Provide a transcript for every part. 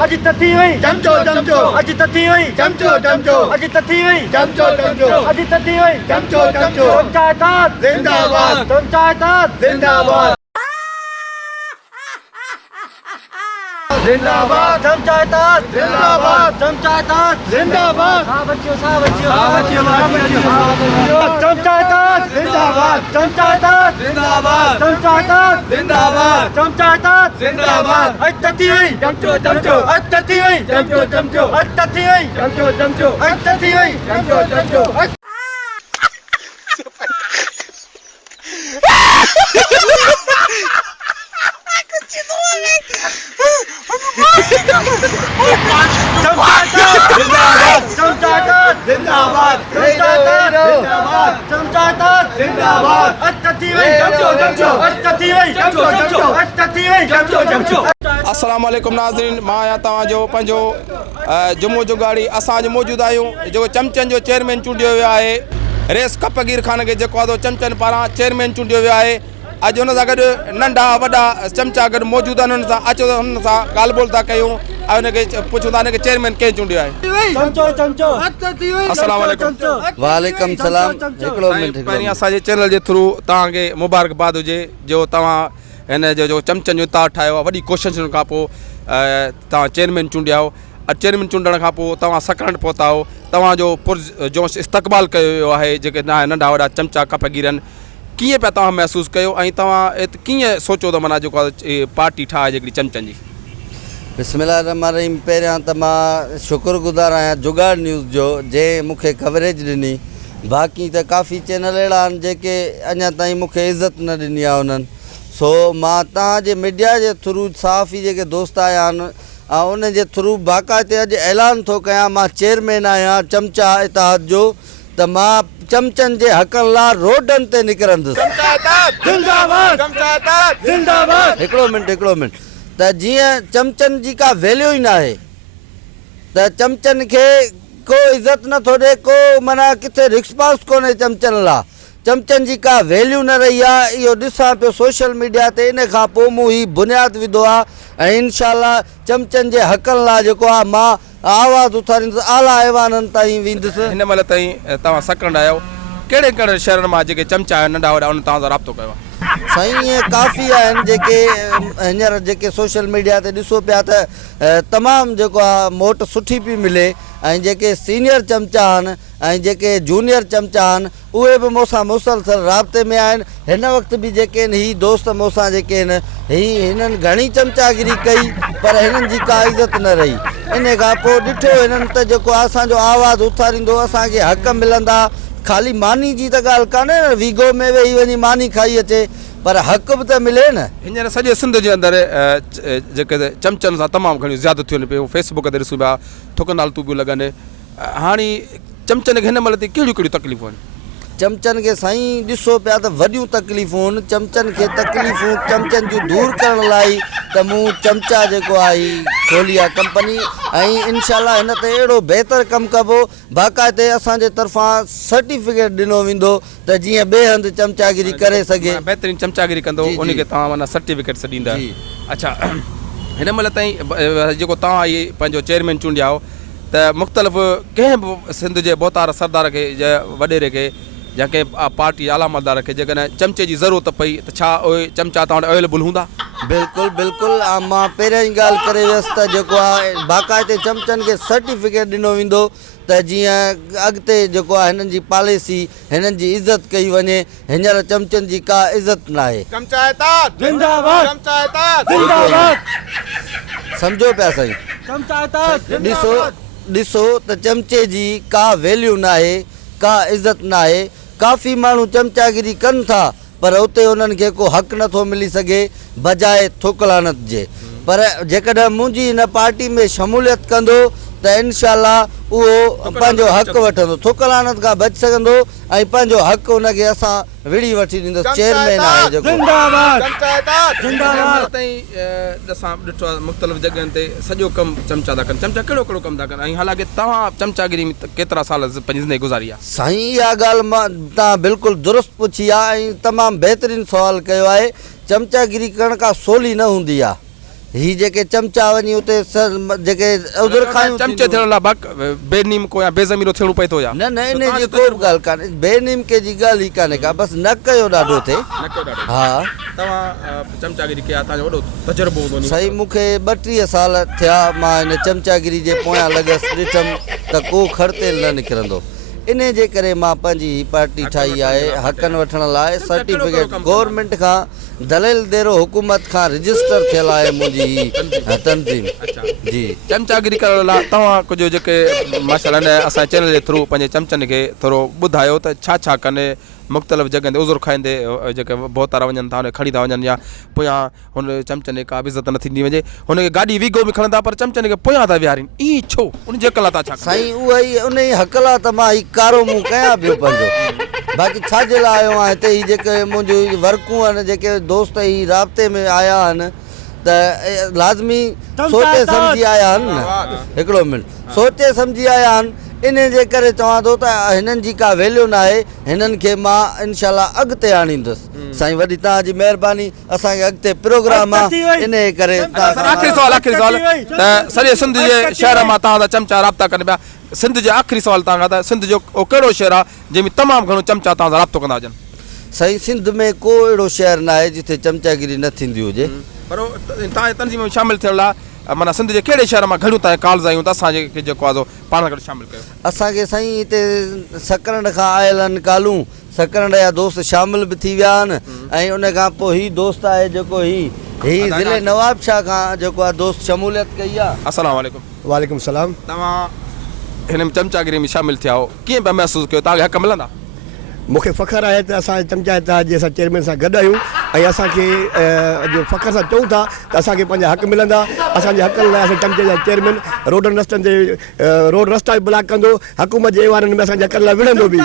अॼु तथी हुई चमचो चमचो अॼु तथी हुई चमचो चमचो अॼु तथी हुई चमचो चमचो अॼु तथी हुई चमचो चमचो पंचायतात जिंदाबाद पंचायतात जिंदाबाद जिंदाबाद पंचायतात जिंदाबाद पंचायतात जिंदाबाद हाँ बच्चियों पंचायतात जिंदाबाद पंचायतात जिंदाबाद पंचायतात जिंदाबाद पंचायतात जिंदाबाद अॼु तथी हुई चमचो चमचो अॼु तथी हुई चमचो चमचो अॼु तथी हुई चमचो चमचो अॼु तथी हुई चमचो चमचो पंचायतात जिंदाबाद पंचायतात पंचायतात जिंदाबाद अॼु तथी हुई चमचो चमचो अॼु तथी हुई चमचो चमचो अॼु तथी हुई चमचो चमचो अस्सलाम वालेकुम नाज़रीन मां आहियां तव्हांजो पंहिंजो जुमो जुगाड़ी असां मौजूदु आहियूं जेको चमचनि जो चेयरमैन चूंडियो वियो आहे रेस कपगीर ख़ान खे जेको आहे चमचनि पारां चेयरमैन चूंडियो वियो आहे अॼु हुन सां गॾु नंढा वॾा चमचा गॾु मौजूदु आहिनि हुन सां अचो त हुन सां ॻाल्हि ॿोल था कयूं ऐं हुनखे पुछूं था हिनखे चेयरमैन कंहिं चूंडियो आहे चमचो चमचो अस्सलाम वालेकुम वालेकुम सलाम हिकिड़ो मिनट पहिरीं असांजे चैनल जे थ्रू तव्हांखे मुबारकबाद हुजे जो तव्हां हिन जो चमचनि जो इतार ठाहियो आहे वॾी कोशिशुनि खां पोइ तव्हां चेयरमैन चूंडिया हो चेयरमैन चूंडण खां पोइ तव्हां सकरंड पहुता हो तव्हांजो पुरजोश इस्तक़बाल कयो वियो आहे जेके नंढा वॾा चमचा कपगीर आहिनि कीअं पिया तव्हां महसूसु कयो ऐं तव्हां कीअं सोचो त माना जेको आहे पार्टी ठाहे हिकिड़ी चमचनि जी बिस्मिल्लाह रहमान रहीम पहिरियां त मां शुक्रगुज़ार आहियां जुगाड़ न्यूज़ जो जंहिं मूंखे कवरेज ॾिनी बाक़ी त काफ़ी चैनल अहिड़ा आहिनि जेके अञा ताईं मूंखे इज़त न ॾिनी आहे उन्हनि सो मां तव्हांजे मीडिया जे थ्रू सहाफ़ी जेके दोस्त आया आहिनि ऐं उन जे थ्रू बाक़ाइदे अॼु ऐलान थो कयां मां चेयरमैन आहियां चमचा इतिहाद जो त मां चमचनि जे हक़नि लाइ रोडनि ते निकिरंदुसि हिकिड़ो मिंट त जीअं चमचनि जी का वैल्यू ई न आहे त चमचनि खे को इज़त नथो ॾिए को माना किथे रिस्पॉन्स कोन्हे चमचनि लाइ चमचनि जी का वैल्यू न रही आहे इहो ॾिसां पियो सोशल मीडिया ते इन खां पोइ मूं ही बुनियादु विधो आहे ऐं इनशाला चमचनि जे हक़नि लाइ जेको आहे मां आवाज़ु उथारींदुसि आला ऐवाननि ताईं वेंदुसि हिन महिल ताईं तव्हां सकरंड आहियो कहिड़े कहिड़े शहरनि मां जेके चमचा आहिनि नंढा वॾा उन तव्हां सां राब्तो कयो आहे साईं ईअं काफ़ी आहिनि जेके हींअर जेके सोशल मीडिया ते ॾिसो पिया त तमामु जेको आहे मोट सुठी पई मिले ऐं जेके सीनियर चमचा आहिनि ऐं जेके जूनियर चमचा आहिनि उहे बि मूंसां मुसलसल राब्ते में आहिनि हिन वक़्तु बि जेके आहिनि ही दोस्त मूंसां जेके आहिनि हिननि घणी चमचागिरी कई पर हिननि जी का इज़त न रही इन खां पोइ ॾिठो हिननि त जेको असांजो आवाज़ु उथारींदो असांखे हक़ मिलंदा ख़ाली मानी जी त ॻाल्हि कान्हे न वीगो में वेही वञी मानी खाई अचे पर हक़ बि त मिले न हींअर सॼे सिंध जे अंदरि जेके चमचनि सां तमामु घणियूं ज़्यादा थियूं पियूं फेसबुक ते ॾिसूं पिया थुक नालतूं पियूं लॻनि हाणे चमचनि खे हिन महिल ते कहिड़ियूं कहिड़ियूं तकलीफ़ूं आहिनि चमचनि खे साईं ॾिसो पिया त वॾियूं तकलीफ़ूं आहिनि चमचनि खे तकलीफ़ूं चमचनि जूं दूरि करण लाइ त मूं चमचा जेको आहे खोली आहे कंपनी ऐं इनशाला हिन ते अहिड़ो बहितर कमु कबो बाक़ाइदे असांजे तरफ़ां सर्टिफिकेट ॾिनो वेंदो त जीअं ॿिए हंधि चमचागिरी करे सघे बहितरीनु चमचागिरी कंदो उनखे तव्हां माना सर्टिफिकेट्स ॾींदा अच्छा हिन महिल ताईं जेको तव्हां इहे पंहिंजो चेयरमैन चूंडिया हो त मुख़्तलिफ़ कंहिं बि सिंध जे बोतार सरदार खे या वॾेरे खे या कंहिं पार्टी आलामतदार खे जेकॾहिं चमचे जी ज़रूरत पई त छा उहे चमचा तव्हां वटि अवेलेबल हूंदा बिल्कुलु बिल्कुलु मां पहिरियों ई ॻाल्हि करे वियुसि त जेको आहे बाक़ाइदे चमचनि खे सर्टिफिकेट ॾिनो वेंदो त जीअं अॻिते जेको आहे हिननि जी पॉलिसी हिननि जी इज़त कई वञे हींअर चमचनि जी का इज़त न आहे सम्झो पिया साईं ॾिसो त चमचे जी का वैल्यू न आहे का इज़त न आहे काफ़ी माण्हू चमचागिरी कनि था पर उते उन्हनि खे को हक़ नथो मिली सघे बजाए थुकलानत जे पर जेकॾहिं मुंहिंजी हिन पार्टी में शमूलियत कंदो त इनशाला उहो पंहिंजो हक़ वठंदो थुकलानत खां बची सघंदो ऐं पंहिंजो हक़ हुनखे असां विड़ी वठी ॾींदुसि चेयरमैन आहे जेको असां ॾिठो आहे मुख़्तलिफ़ जॻहियुनि ते सॼो कमु चमचा था कनि चमचा कहिड़ो कहिड़ो कमु था कनि ऐं हालांकि तव्हां चमचागिरी में केतिरा साल पंहिंजी ज़िंदगी गुज़ारी आहे साईं इहा ॻाल्हि मां तव्हां बिल्कुलु दुरुस्त पुछी आहे ऐं तमामु बहितरीनु सुवालु कयो आहे चमचागिरी करण खां सवली न हूंदी आहे ही जेके चमचा वञी उते जेके उधर खायूं चमचे थियण लाइ बेनीम को या बेज़मीरो थियणो पए थो या न न इन जी कोई बि ॻाल्हि कान्हे बेनिमके जी ॻाल्हि ई कान्हे का बसि न कयो ॾाढो थिए हा तव्हां चमचागिरी कया तव्हांजो वॾो तजुर्बो हूंदो साईं मूंखे 32 साल थिया मां हिन चमचागिरी जे पोयां लॻसि ॾिठमि त को खड़तेल न निकिरंदो इन जे करे मां पंहिंजी पार्टी ठाही आहे हक़नि वठण लाइ सर्टिफिकेट गवर्नमेंट खां दलील देरो हुकूमत खां रजिस्टर थियल आहे मुंहिंजी ही तंज़ीम जी चमचागिरी करण लाइ तव्हां कुझु जेके माशाल्लाह असांजे चैनल जे थ्रू पंहिंजे चमचनि खे थोरो ॿुधायो त छा कनि मुख़्तलिफ़ जॻहियुनि ते उज़ुर खाईंदे जेके बोतारा वञनि था उन खणी था वञनि या पोयां हुन चमचनि का बि इज़त न थींदी वञे हुनखे गाॾी वीगो बि खणंदा पर चमचनि खे पोयां था विहारीनि ईअं छो उन जे कला था छा साईं उहा ई उन ई हक़ लाइ त मां ही कारो मुंहुं कयां पियो पंहिंजो बाक़ी छाजे लाइ आयो आहियां हिते ही जेके मुंहिंजूं वर्कूं आहिनि जेके दोस्त ही राब्ते में आया आहिनि त लाज़मी सोचे सम्झी आया आहिनि न हिकिड़ो मिंट सोचे सम्झी आया आहिनि इन जे करे चवां थो त हिननि जी का वैल्यू न आहे हिननि खे मां इनशाल्लाह अॻिते आणींदुसि साईं वॾी तव्हांजी महिरबानी असांखे अॻिते प्रोग्राम आहे इन जे करे आख़िरी सवाल त सॼे सिंध जे शहर मां तव्हां चमचा राब्ता कनि पिया सिंध जो आख़िरी सवाल तव्हां खां त सिंध जो कहिड़ो शहर आहे जंहिंमें तमामु घणो चमचा तव्हां सां राब्तो कंदा हुजनि साईं सिंध में को अहिड़ो शहर न आहे जिथे चमचागिरी न थींदी हुजे पर तव्हांजे तंज़ीम में शामिलु थियण लाइ माना सिंध जे कहिड़े शहर मां घणियूं तव्हां कॉल्स आयूं त असांजे जेको आहे पाण गॾु शामिलु कयो असांखे साईं हिते सकरंड खां आयल आहिनि कालूं सकरंड जा दोस्त शामिल बि थी विया आहिनि ऐं उन खां पोइ ही दोस्त आहे जेको ही ज़िले नवाबशाह खां जेको आहे दोस्त शमूलियत कई आहे अस्सलाम वालेकुम वालेकुम सलाम तव्हां हिन में चमचागिरी में शामिलु थिया हो कीअं पिया महसूसु कयो तव्हांखे हक़ मिलंदा मूंखे फ़ख़्रु आहे त असां चमचा हितां जे असां चेयरमैन सां गॾु आहियूं ऐं असांखे जो फ़ख़्र सां चऊं था त असांखे पंहिंजा हक़ मिलंदा असांजे हक़नि लाइ असां चमचे जा चेयरमैन रोडनि रस्तनि ते रोड रस्ता बि ब्लॉक कंदो हुकूमत जे अहिवारनि में असांजे हक़नि लाइ विढ़ंदो बि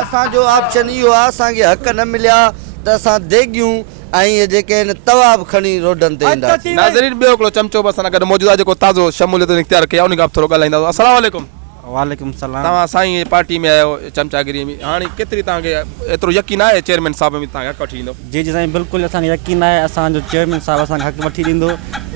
असांजो ऑप्शन इहो आहे असांखे हक़ न मिलिया त असां देगियूं ऐं जेके आहिनि तवा बि खणी रोडनि ते ईंदा नाज़रीन ॿियो हिकिड़ो चमचो बि असां गॾु मौजूदु आहे जेको ताज़ो शमूलियत इख़्तियार कया उन खां थोरो ॻाल्हाईंदासीं अस्सलाम वालेकुम वालेकुम सलाम तव्हां साईं पार्टी में आहियो चमचागिरी में हाणे केतिरी तव्हांखे एतिरो यकीन आहे चेयरमैन साहिब में तव्हांखे हक़ वठी ईंदो जी जी साईं बिल्कुलु असांखे यकीन आहे असांजो चेयरमैन साहिबु असांखे हक़ वठी ॾींदो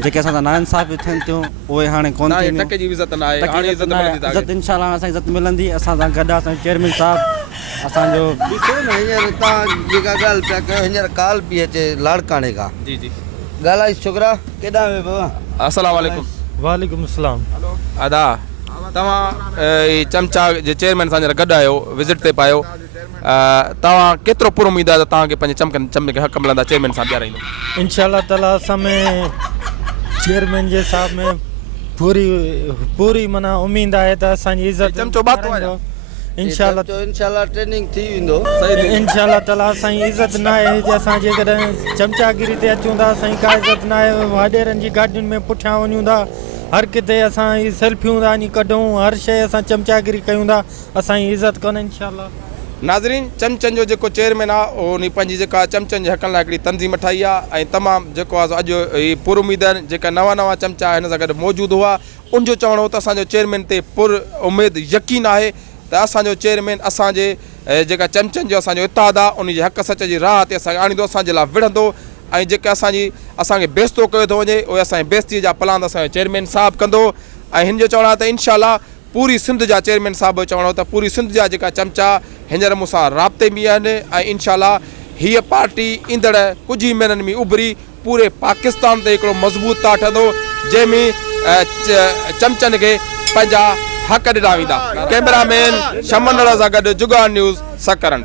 जेके असां नाइंसाफ़ी थियनि थियूं उहे हाणे कोन थींदियूं टके जी इज़त न आहे हाणे इज़त मिलंदी तव्हांखे इज़त इंशाल्लाह असांखे इज़त मिलंदी असां सां गॾु असांजो चेयरमैन साहिबु असांजो ॾिसो न हींअर तव्हां जेका ॻाल्हि पिया कयो हींअर कॉल पई अचे लाड़काणे खां जी जी ॻाल्हाइसि छोकिरा केॾां वियो बाबा अस्सलाम वालेकुम वालेकुम सलाम अदा तव्हां चमचा जे चेयरमैन सां गॾु आहियो विज़िट ते पायो तव्हां केतिरो पूरो उमेद आहे त तव्हांखे पंहिंजे चमचे खे हक़ मिलंदा चेयरमैन सां ॿियाराईंदो इंशाल्लाह ताला असां में चेयरमैन जे साहब में पूरी माना उम्मीद आहे त असांजी इज़त चमचो बातो आहे इंशाल्लाह ट्रेनिंग थी वेंदो इंशाल्लाह ताला असांजी इज़त न आहे जे असां जेकॾहिं चमचागिरी ते अचूं था असांजी का इज़त न आहे वाडेरनि जी गाॾियुनि में पुठियां वञूं था हर किथे असां ही सेल्फियूं था नी कढूं हर शइ असां चमचागिरी कयूं था असांजी इज़त कोन्हे इंशाल्लाह नाज़रीन चमचनि जो जेको चेयरमैन आहे उन पंहिंजी जेका चमचनि जे हक़नि लाइ हिकिड़ी तंज़ीम ठाही आहे ऐं तमामु जेको आहे अॼु ही पुर उमेद आहिनि जेका नवां चमचा हिन सां गॾु मौजूदु हुआ उनजो चवणो हो त असांजो चेयरमैन ते पुर उमेद यकीन आहे त असांजो चेयरमैन असांजे जेका चमचनि जो असांजो इताद आहे उनजे हक़ सच जी राह ते असांखे आणींदो असांजे लाइ विढ़ंदो ऐं जेके असांखे बेइज़तो कयो थो वञे उहे असांजी बेइज़तीअ जा प्लान असांजो चेयरमैन साहिबु कंदो ऐं हिन जो चवणो आहे त इनशाला पूरी सिंध जा चेयरमैन साहिब जो चवणो त पूरी सिंध जा जेका चमचा हींअर मूंसां राब्ते में आहिनि ऐं इनशाला हीअ पार्टी ईंदड़ कुझु ई महीननि में उभरी पूरे पाकिस्तान ते हिकिड़ो मज़बूत था ठहंदो जंहिंमें चमचनि खे पंहिंजा हक़ ॾिना वेंदा कैमरामैन शमन सां गॾु जुगान न्यूज़ सकरंड